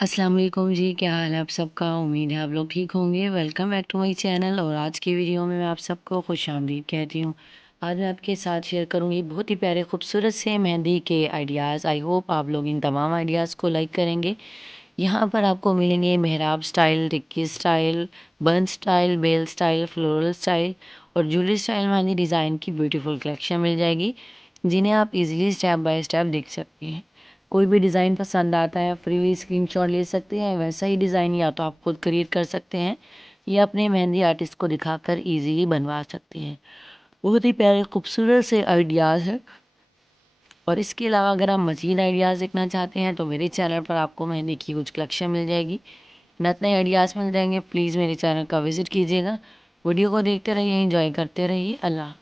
अस्सलाम वालेकुम जी, क्या हाल है आप सबका? उम्मीद है आप लोग ठीक होंगे। Welcome back to my channel और आज की वीडियो में मैं आप सबको खुशामदीद कहती हूँ। आज मैं आपके साथ शेयर करूँगी बहुत ही प्यारे खूबसूरत से मेहंदी के आइडियाज़। आई होप आप लोग इन तमाम आइडियाज़ को लाइक करेंगे। यहाँ पर आपको मिलेंगे मेहराब स्टाइल, टिक्की style, bun style, bell style, floral style और ज्वेलरी स्टाइल मेहंदी डिज़ाइन की ब्यूटीफुल कलेक्शन मिल जाएगी, जिन्हें आप इजीली स्टेप बाय स्टेप देख सकते हैं। कोई भी डिज़ाइन पसंद आता है फ्री स्क्रीनशॉट ले सकते हैं। वैसा ही डिज़ाइन या तो आप खुद क्रिएट कर सकते हैं या अपने मेहंदी आर्टिस्ट को दिखाकर इजीली बनवा सकते हैं। बहुत ही प्यारे खूबसूरत से आइडियाज़ हैं। और इसके अलावा अगर आप मज़ीद आइडियाज़ देखना चाहते हैं तो मेरे चैनल पर आपको मेहंदी की कुछ कलेक्शन मिल जाएगी, नए नए आइडियाज़ मिल जाएंगे। प्लीज़ मेरे चैनल का विज़िट कीजिएगा। वीडियो को देखते रहिए, एंजॉय करते रहिए। अल्लाह।